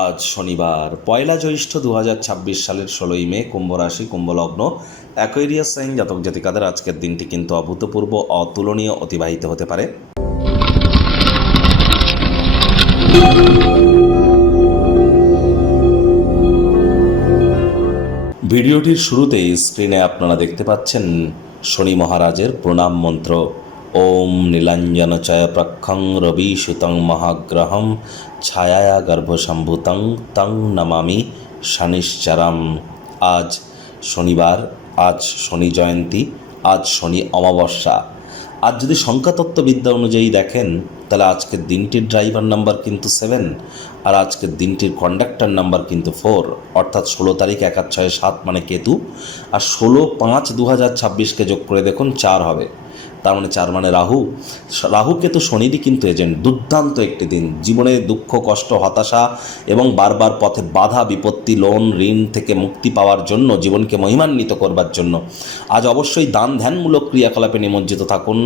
আজ শনিবার পয়লা জ্যৈষ্ঠ 2026 সালের 16ই মে, কুম্ভ রাশি, কুম্ভ লগ্ন, অ্যাকোয়ারিয়াস সাইন জাতক জাতিকাদের আজকের দিনটি কিন্তু অভূতপূর্ব, অতুলনীয় অতিবাহিত হতে পারে। ভিডিওটির শুরুতেই স্ক্রিনে আপনারা দেখতে পাচ্ছেন শনি মহারাজের প্রণাম মন্ত্র। ওম নীলাঞ্জনচয় প্রক্ষং রবি সুতং মহাগ্রহম ছায়া গর্ভসম্ভূতং তং নমামি শনিশ্চরম। আজ শনিবার, আজ শনি জয়ন্তী, আজ শনি অমাবস্যা। আজ যদি সংখ্যাতত্ত্ববিদ্যা অনুযায়ী দেখেন তাহলে আজকের দিনটির ড্রাইভার নাম্বার কিন্তু 7, আর আজকের দিনটির কন্ডাক্টর নাম্বার কিন্তু 4, অর্থাৎ 16 তারিখ 1-6-7 মানে কেতু, আর 16-5-2026কে যোগ করে দেখুন 4 হবে, তার মানে 4 মানে রাহু। রাহু কেতু শনিরই কিন্তু এজেন্ট। দুর্দান্ত একটি দিন, জীবনে দুঃখ, কষ্ট, হতাশা এবং বারবার পথে বাধা, বিপত্তি, লোন, ঋণ থেকে মুক্তি পাওয়ার জন্য, জীবনকে মহিমান্বিত করবার জন্য আজ অবশ্যই দান ধ্যানমূলক ক্রিয়াকলাপে নিমজ্জিত থাকুন।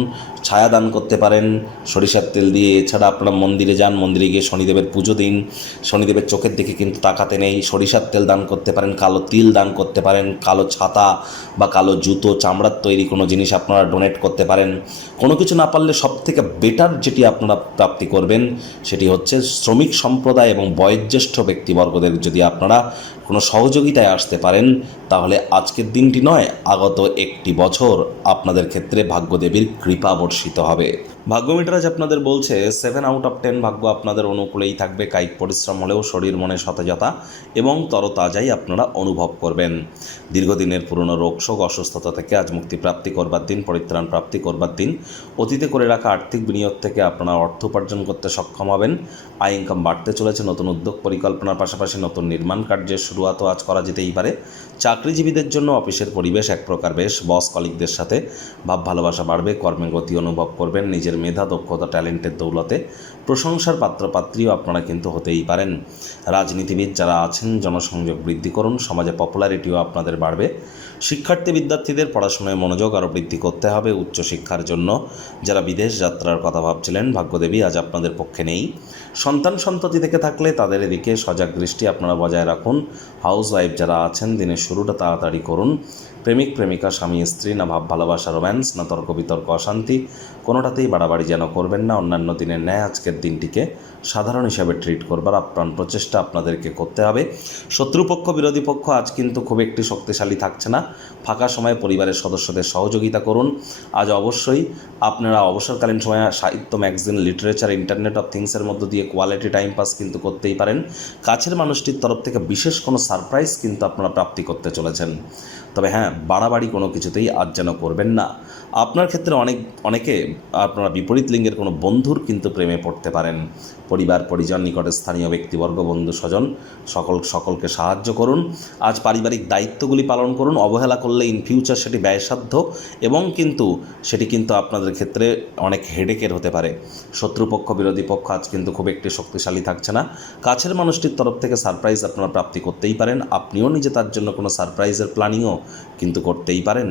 ছায়া দান করতে পারেন সরিষার তেল দিয়ে। এছাড়া আপনারা মন্দিরে যান, মন্দিরে গিয়ে শনিদেবের পুজো দিন। শনিদেবের চোখের দিকে কিন্তু তাকাতে নেই। সরিষার তেল দান করতে পারেন, কালো তিল দান করতে পারেন, কালো ছাতা বা কালো জুতো, চামড়ার তৈরি কোনো জিনিস আপনারা ডোনেট করতে পারেন। কোনো কিছু না পারলে সবথেকে বেটার যেটি আপনারা প্রাপ্তি করবেন সেটি হচ্ছে শ্রমিক সম্প্রদায় এবং বয়োজ্যেষ্ঠ ব্যক্তিবর্গদের যদি আপনারা কোনো সহযোগিতায় আসতে পারেন তাহলে আজকের দিনটি নয়, আগত একটি বছর আপনাদের ক্ষেত্রে ভাগ্যদেবীর কৃপা বর্ষিত হবে। ভাগ্যমিটার আজ আপনাদের বলছে 7/10 ভাগ্য আপনাদের অনুকূলেই থাকবে। কায়িক পরিশ্রম হলেও শরীর মনে সতেজতা এবং তরতাজাই আপনারা অনুভব করবেন। দীর্ঘদিনের পুরনো রোগশোক, অসুস্থতা থেকে আজ মুক্তি প্রাপ্তি করবার দিন, পরিত্রাণ প্রাপ্তি করবার দিন। অতীতে করে রাখা আর্থিক বিনিয়োগ থেকে আপনারা অর্থ উপার্জন করতে সক্ষম হবেন। আয় ইনকাম বাড়তে চলেছে। নতুন উদ্যোগ পরিকল্পনার পাশাপাশি নতুন নির্মাণ কার্যের শুরুয়াতও আজ করা যেতেই পারে। চাকরিজীবীদের জন্য অফিসের পরিবেশ এক প্রকার বেশ। বস কলিগদের সাথে ভাব ভালোবাসা বাড়বে। কর্মে গতি অনুভব করবেন। নিজের মেধা, দক্ষতা, ট্যালেন্টের দৌলতে প্রশংসার পাত্রপাত্রীও আপনারা কিন্তু হতেই পারেন। রাজনীতিবিদ যারা আছেন জনসংযোগ বৃদ্ধি করুন। সমাজে পপুলারিটিও আপনাদের বাড়বে। শিক্ষার্থী বিদ্যার্থীদের পড়াশোনায় মনোযোগ আরও বৃদ্ধি করতে হবে। উচ্চশিক্ষার জন্য যারা বিদেশ যাত্রার কথা ভাবছিলেন, ভাগ্যদেবী আজ আপনাদের পক্ষে নেই। সন্তান সন্ততি থেকে থাকলে তাদের এদিকে সজাগ দৃষ্টি আপনারা বজায় রাখুন। হাউস ওয়াইফ যারা আছেন দিনের শুরুটা তাড়াতাড়ি করুন। প্রেমিক প্রেমিকা, স্বামী স্ত্রী, না ভাব ভালোবাসা রোম্যান্স, না তর্ক বিতর্ক অশান্তি, কোনোটাতেই বাড়াবাড়ি যেন করবেন না। অন্যান্য দিনের ন্যায় আজকের দিনটিকে সাধারণ হিসাবে ট্রিট করবার আপ্রাণ প্রচেষ্টা আপনাদেরকে করতে হবে। শত্রুপক্ষ, বিরোধী পক্ষ আজ কিন্তু খুব একটি শক্তিশালী থাকছে না। ফাঁকা সময়ে পরিবারের সদস্যদের সহযোগিতা করুন। আজ অবশ্যই আপনারা অবসরকালীন সময়ে সাহিত্য, ম্যাগাজিন, লিটারেচার, ইন্টারনেট অফ থিংসের মধ্য দিয়ে কোয়ালিটি টাইম পাস কিন্তু করতেই পারেন। কাছের মানুষটির তরফ থেকে বিশেষ কোনো সারপ্রাইজ কিন্তু আপনারা প্রাপ্তি করতে চলেছেন। তবে হ্যাঁ, বাড়াবাড়ি কোনো কিছুতেই আজ যেন করবেন না। আপনার ক্ষেত্রে অনেকে আপনারা বিপরীত লিঙ্গের কোনো বন্ধুর কিন্তু প্রেমে পড়তে পারেন। পরিবার, পরিজন, নিকটের স্থানীয় ব্যক্তিবর্গ, বন্ধু স্বজন সকলকে সাহায্য করুন। আজ পারিবারিক দায়িত্বগুলি পালন করুন। অবহেলা করলে ইন ফিউচার সেটি ব্যয়সাধ্য এবং সেটি কিন্তু আপনাদের ক্ষেত্রে অনেক হেডেকের হতে পারে। শত্রুপক্ষ, বিরোধী পক্ষ আজ কিন্তু খুব একটি শক্তিশালী থাকছে না। কাছের মানুষটির তরফ থেকে সারপ্রাইজ আপনারা প্রাপ্তি করতেই পারেন। আপনিও নিজে তার জন্য কোনো সারপ্রাইজের প্ল্যানিংও কিন্তু করতেই পারেন।